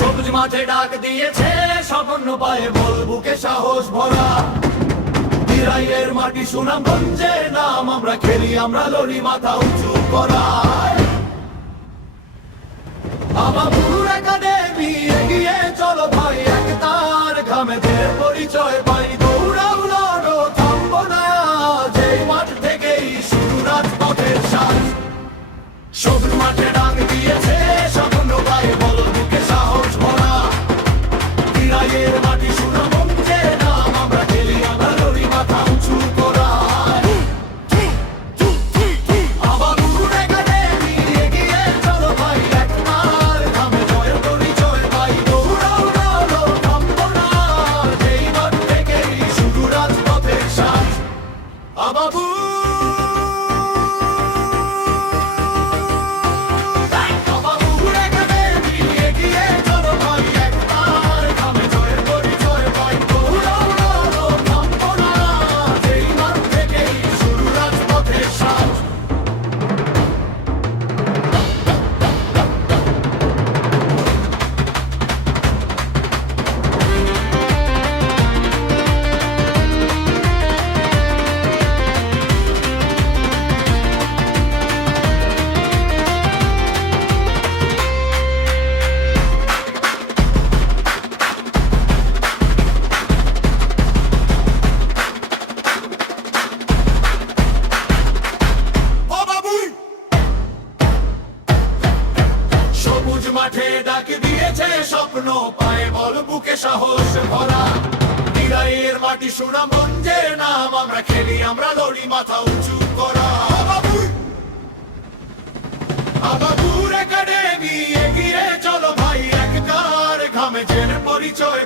সবুজ মাঠে ডাক দিয়েছে স্বপ্ন পায়ে বল বুকে সাহস ভরা। দিরাইয়ের মাটি সুনামগঞ্জে নাম, আমরা খেলি আমরা লড়ি মাথা উঁচু করা। আমাপুর একাডেমি এগিয়ে চলো ভাই, একতার ঘামে দেহের পরিচয় পাই। দৌড়াও লড়ো থামবো না, যেই মাঠ থেকেই শুরু রাজপথের সাজ। সবুজ মাঠে ডাক দিয়েছে স্বপ্ন পায়ে বল বুকে সাহস ভরা। দিরাইয়ের মাটি সুনামগঞ্জে নাম, আমরা খেলি আমরা লড়ি মাথা উঁচু করা। আমাপুর একাডেমি এগিয়ে চলো ভাই, একতার ঘামে জয়ের পরিচয় পাই। দৌড়াও লড়ো থামবো না, যেই মাঠ থেকেই শুরু রাজপথের সাজ। আমাপুর সবুজ মাঠে ডাক দিয়েছে স্বপ্ন পায়ে বল বুকে সাহস ভরা। দিরাইয়ের মাটি সুনামগঞ্জের নাম, আমরা খেলি আমরা লড়ি মাথা উঁচু করা। আমাপুর একাডেমি এগিয়ে চলো ভাই, একতার ঘামে জের পরিচয়